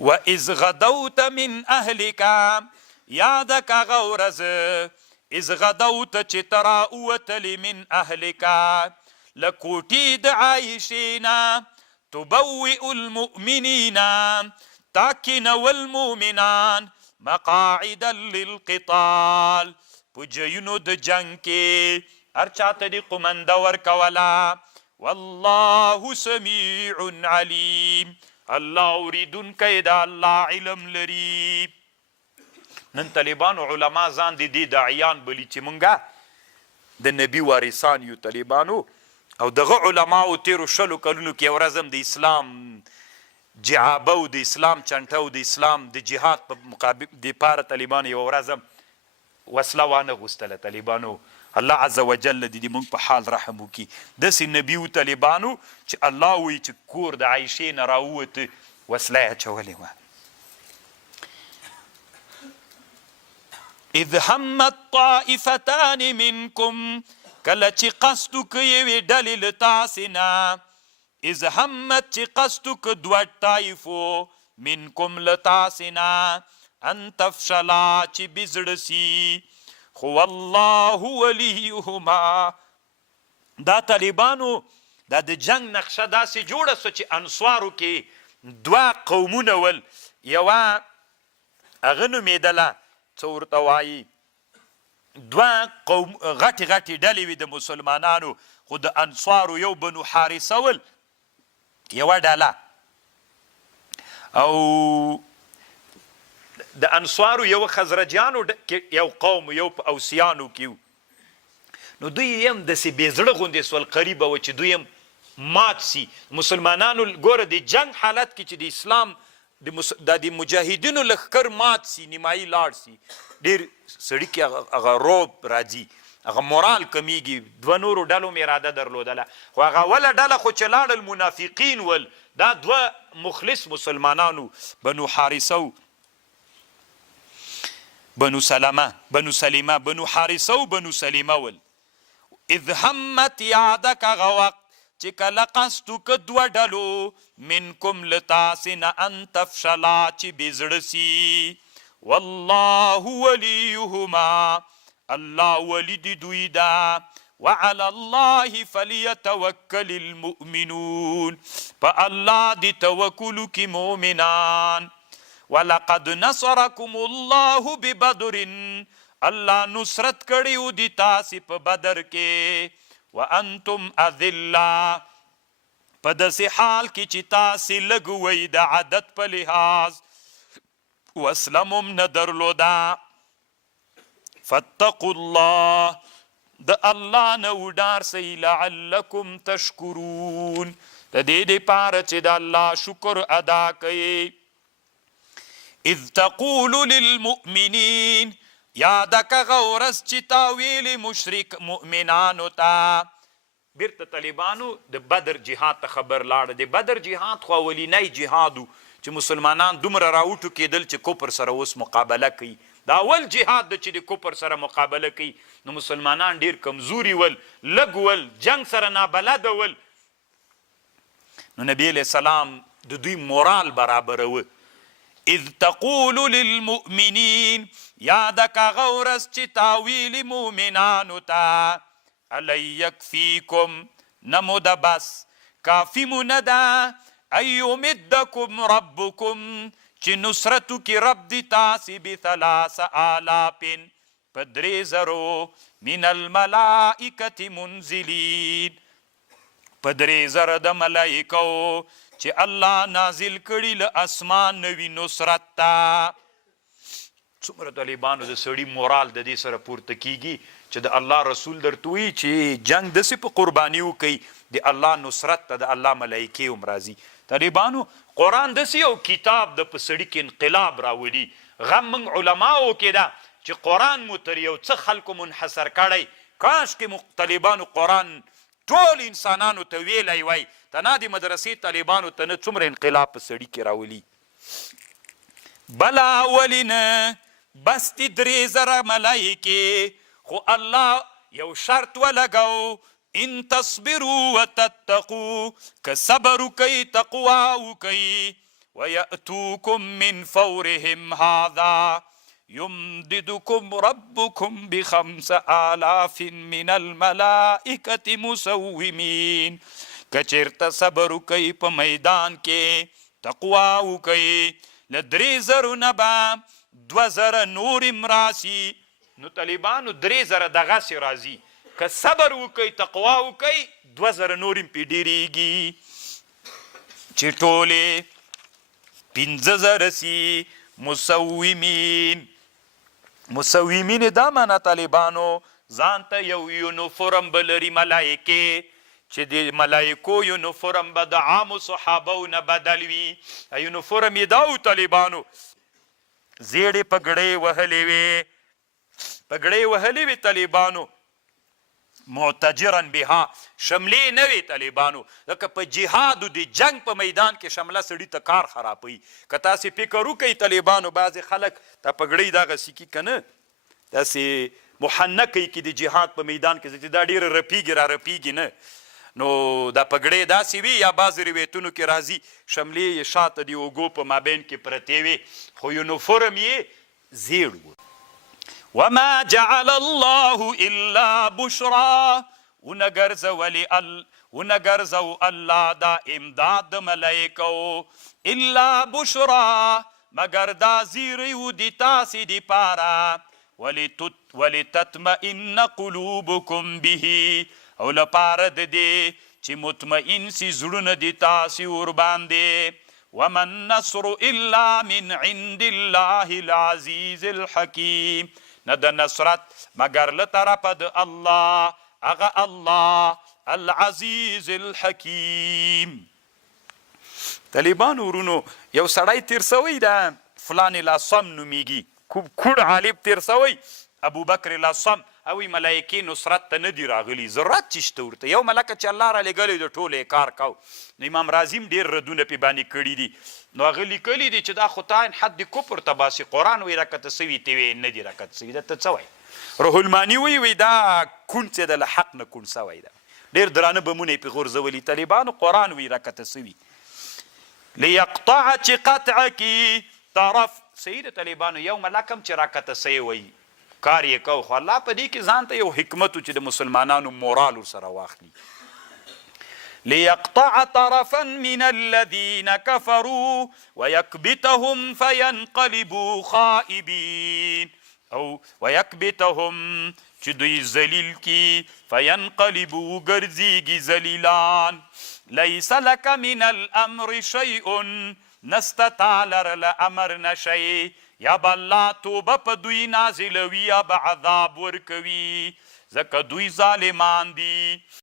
وَإِذْ غَدَوْتَ مِنْ أَهْلِكَ یاد کا غورز اذ غدوت چې ترا اوتلی من اهلکا لکوټی د عایشینا تبوئ المؤمنین تاکن والمؤمنان مقاعدا للقتال په جیونو د جنگ کې هر چاته دی قمنده ورکولا والله سمیع علیم الله اوریدونکی د الله علم لري. نن طالبانو علما ځان دي داعیان بلی چې مونږه د نبي وارثان یو طالبانو او دغه علماو تیرو شلو کلونو کې یو ورځ هم د اسلام جعابه او د اسلام چنټه او د اسلام د جهاد په مقابل دپاره طالبانو یوه ورځ هم وسله وانه غوستله. طالبانو الله عز وجل دې موږ په حال رحم وکړي. داسې نبي و طالبانو چې الله وایي چې کور د عایشې نه راووته وسله یې اچولې وه. اذ همت طائفتان منکم کله چې قصد وکړي یوې ډلې له تاسې نه اذ همت چې قصد وکړه دوه طایفو منکم له تاسې نه ان تفشلا چې بزړه سي خو والله ولیهما. دا طالبانو دا د جنگ نقشه داسې جوړه سوه چې انصارو کې دوه قومونه ول. یوه هغه نومېدله څه ورته وایي دوه غټې غټې ډلې وي د مسلمانانو خو د انصارو یو بنو حارثه ول یوه ډله او د انصارو یو خزرجیانو یو قوم یو په اوسیانو کې نو دوی هم داسې بېزړه غوندې سول قریبه وه چې دوی هم مات سي. مسلمانانو ګوره د جنگ حالت کې چې د اسلام د مجاهدینو لښکر مات سي نیمایي لاړ سي ډېر سړي کې هغه روب راځي هغه مورال کمیږي. دوه نورو ډلو مې اراده درلودله خو هغه اوله ډله خو چې لاړل منافقین ول دا دوه مخلص مسلمانانو بنو حارثه و بنو سلیمه بنو حارثه و بنو سلیمه ول. اذ همت یادک هغه وقت چې کله قصد وکړه دوه ډلو منکم له تاسې نه ان تفشلا چې بېزړه سي والله ولیهما الله ولی د دوی ده وعلى الله فلیتوکل المؤمنون په الله د توکل کې مؤمنان. ولقد نصرکم الله ببدر الله نصرت کړی و د تاسې په بدر کې وانتم اذلا په داسې حال کې چې تاسې لږ وئ د عدد په لحاظ وسله مو نه درلوده. فاتقوا الله د الله نه وډار سئ لعلکم تشکرون د دې دپاره چې د الله شکر ادا کوئ. اذ تقول للمؤمنین یاده که هغه ورځ چې تا ویلې مشرک مؤمنانو ته. بیرته طالبانو د بدر جهاد ته خبر لاړه. د بدر جهاد خو اولینی جهاد و چې مسلمانان دومره راوټو کېدل چې کفر سره اوس مقابله کوي. دا اول جهاد ده چې د کفر سره مقابله کوي نو مسلمانان ډیر کمزوري ول لږ ول جنگ سره نابلده ول نو نبی علیہ السلام د دوی مورال برابروه. اذ تقول للمؤمنین یاده که هغه ورځ چې تا ویلي مؤمنانو ته الی یکفیکم نه مو ده بس کافي مو نه ده ان یمدکم ربکم چې نصرتو کې رب دی تاسې بثلاث آلاف په 3,000 من الملائکة منزلین په 3,000 د ملائکو چې الله نازل کړي له اسمان نوي نصرت ته. څومره طالبانو د سړي مورال د دې سره پورته کیږي چې د الله رسول درته وایي چې جنگ داسې په قرباني وکوي د الله نصرت ته د الله ملایکې هم راځي. طالبانو قرآن داسې یو کتاب د په سړي کې انقلاب راولي. غم موږ علماو کې ده چې قرآن مو تر یو څه خلکو منحصر کړی. کاش کې طالبانو قرآن ټول انسانانو ته ویلی وای تنا د مدرسې طالبانو ته نه څومره انقلاب په سړي کې راولي. بلا ولینه بس دي 3,000 ملایکې خو الله یو شرط ولګو ان تصبروا وتتقوا که صبر وکئ تقوا وکئ ويأتوكم من فورهم هذا يمددكم ربكم ب5,000 من الملائكة مسومين. کچرته صبر وکئ په میدان کې تقوا وکئ له 3,000 نه به 2,000 نور راسي. نو طالبانو 3,000 دغسې راځي، که صبر وکئ تقوا وکئ 2,000 نور پې ډېرېږي چې ټولې 15,000 سي. مسومین دا معنا طالبانو ځان ته یو یونیفورم به لري ملایکې، چې د ملایکو یونیفورم به د عامو صحابو نه بدل وي. یونیفورم یې دا و طالبانو، زیړې پګړۍ وهلې وې طالبانو، معتجرا بها، شملې نه وي طالبانو. ځکه په جهاد د جنگ په میدان کې شمله سړي ته کار خرابوي. که تاسې فکر وکئ طالبانو، بعضې خلک دا پګړۍ دغسې کي که نه داسې محنکۍ کې د جهاد په میدان کې چې دا ډېره رپېږي را رپېږي نه، نو دا پګړۍ داسې وي یا بعضې روایتونو کې راځي شملې یې شاته د اوږو په مابین کې پرتې وي، خو یونیفورم یې زیړ و. وما جعل الله الا بشرا، ونګرځو الله دا امداد د ملایکو، الا بشرا مگر دا زیری و د تاسې دپاره، ولتطمئن قلوبکم به، او لپاره د دې چې مطمئن سي زړونه د تاسې ورباندې. وما النصر الا من عند الله العزیز الحکیم، نه د نصرت مگر له طرفه د الله، هغه الله العزیز الحکیم. طالبانو ورونو یو سړی تیر سوی ده فلان الاصم نومیږي، کوڼ عالم تیر سوی ابوبکر الاصم، اوی ملایکې نصرت ته نه دي راغلي، ضرورت چې شته ورته، یو ملکه چې الله را لېږلی د ټولو یې کار کو. نو امام راضي هم ډېر ردونه پې باندې کړي دي، نو هغه لیکلي دي چې دا خو تا حد کفر ته باسي، قرآن وایي راکته سوي ته وایي نه دي راکته سوي ده، ته څه وایي؟ روح الماني وایي دا کوڼ چې ده له حق نه کوڼ سوی ده، ډېر درانه بمونه یې پې غورځولي. طالبانو قرآن وایي راکته سوي لیقطع چې قطعه کي طرف. صحیح ده طالبانو، یو ملک هم چې راکته سوی وایي کار یې کو، خو الله په دې کې ځان ته یو حکمت و چې د مسلمانانو مورال ورسره واخلي. ليقطع طرفا من الذين كفروا ويكبتهم فينقلبوا خائبين، او ويكبتهم چې دوی ذلیل کی، فینقلبوا ګرځېږي ذلیلان. لیس لک من الامر شیء، نسته تا لره امر نشی، یا به الله توبه په دوی نازلوي یا به عذاب ورکوي، ځکه دوی ظالمان دي.